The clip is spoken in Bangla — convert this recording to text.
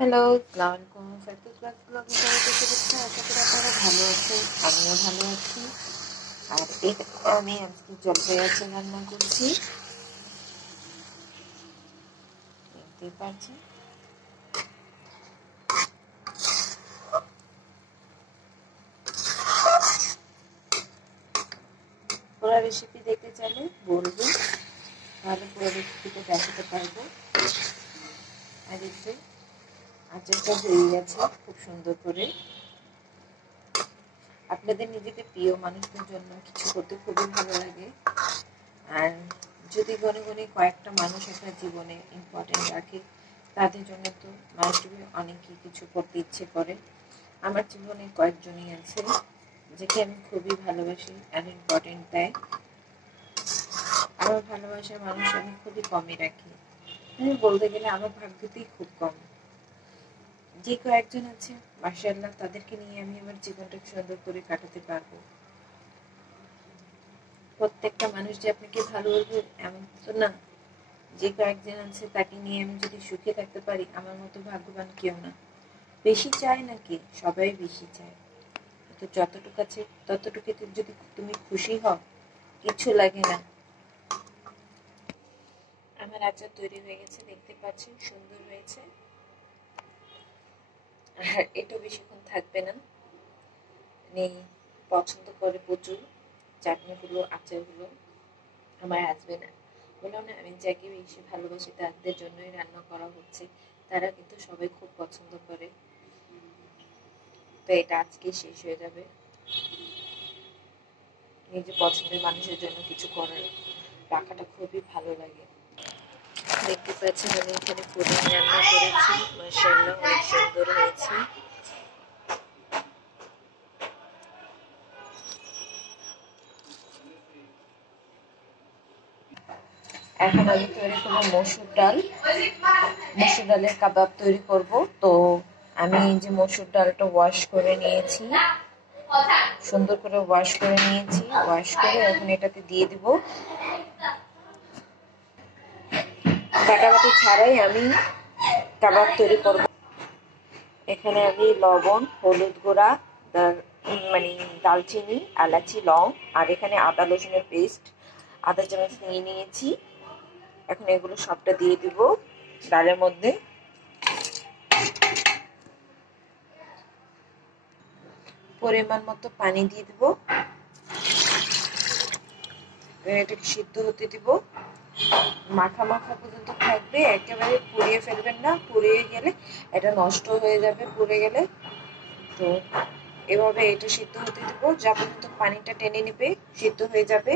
হ্যালো, আসসালামু আলাইকুম। সার্কিট ক্লাস ব্লগে সবাইকে শুভেচ্ছা। আশা করি আপনারা ভালো আছেন, আমিও ভালো আছি। আর আমি আজকে জলপাই আচার রান্না করছি, দেখতেই পাচ্ছেন। পুরো রেসিপি দেখতে চাইলে বলবেন, তাহলে পুরো রেসিপিটা দেখাতে পারবো। আর এতে আচারটা হয়ে গেছে খুব সুন্দর করে। আপনাদের নিজেদের প্রিয় মানুষদের জন্য কিছু করতে খুবই ভালো লাগে। আর যদি গনে গনে কয়েকটা মানুষ আপনার জীবনে ইম্পর্টেন্ট রাখে, তাদের জন্য তো মানুষটি অনেক কিছু করতে ইচ্ছে করে। আমার জীবনে কয়েকজনই আছে যাকে আমি খুবই ভালোবাসি আর ইম্পর্টেন্ট দেয়। আমার ভালোবাসার মানুষ আমি খুবই কমই রাখি। আমি বলতে গেলে আমার ভাগ্যতেই খুব কম। যে কয়েকজন আছে মাশাআল্লাহ, তাদেরকে নিয়ে আমি আমার জীবনটা সুন্দর করে কাটাতে পারবো। প্রত্যেকটা মানুষ যে আপনাকে ভালোবাসবে এমন তো না। যে কয়েকজন আছে তাকে নিয়ে আমি যদি সুখে থাকতে পারি, আমার মতো ভাগ্যবান কেউ না। বেশি চায় নাকি? সবাই বেশি চায়, তো যতটুকু আছে ততটুকুতে যদি তুমি খুশি হও, কিছু লাগে না। আমার আচার তৈরি হয়ে গেছে, দেখতে পাচ্ছেন সুন্দর হয়েছে। আর এটা বেশিক্ষণ থাকবে না। পছন্দ করে প্রচুর চাটনিগুলো, আচারগুলো। আমার হাজবেন্ড বললাম না, আমি যাকে বেশি ভালোবাসি তাদের জন্যই রান্না করা হচ্ছে। তারা কিন্তু সবাই খুব পছন্দ করে। তো এটা আজকে শেষ হয়ে যাবে। নিজের পছন্দের মানুষের জন্য কিছু করার রাখাটা খুবই ভালো লাগে। দেখতে পাচ্ছেন আমি এখানে পুডিং রান্না করেছি, মাশাআল্লাহ অনেক সুন্দর হয়েছে। এখন আমি তৈরি করবো মসুর ডাল। মসুর ডালের কাবাব তৈরি করব। তো আমি যে মসুর ডালটা ওয়াশ করে নিয়েছি, সুন্দর করে ওয়াশ করে নিয়েছি। ওয়াশ করে এখন এটাতে দিয়ে দিব। কাটাবাটি ছাড়াই আমি কাবাব তৈরি করব। এখানে আমি লবণ, হলুদ গুঁড়া, মানে দালচিনি, এলাচি, লং, আর এখানে আদা রসুনের পেস্ট আধা চামচ নিয়ে নিয়েছি। এখন এগুলো সবটা দিয়ে দিব ডালের মধ্যে। পরিমাণ মতো পানি দিয়ে দিব। এটাকে সিদ্ধ হতে দিব। মাখা মাখা পর্যন্ত থাকবে, একেবারে পুড়িয়ে ফেলবেন না। পুড়িয়ে গেলে এটা নষ্ট হয়ে যাবে, পুড়ে গেলে। তো এভাবে এটা সিদ্ধ হতে দিব যা পর্যন্ত পানিটা টেনে নেবে, সিদ্ধ হয়ে যাবে।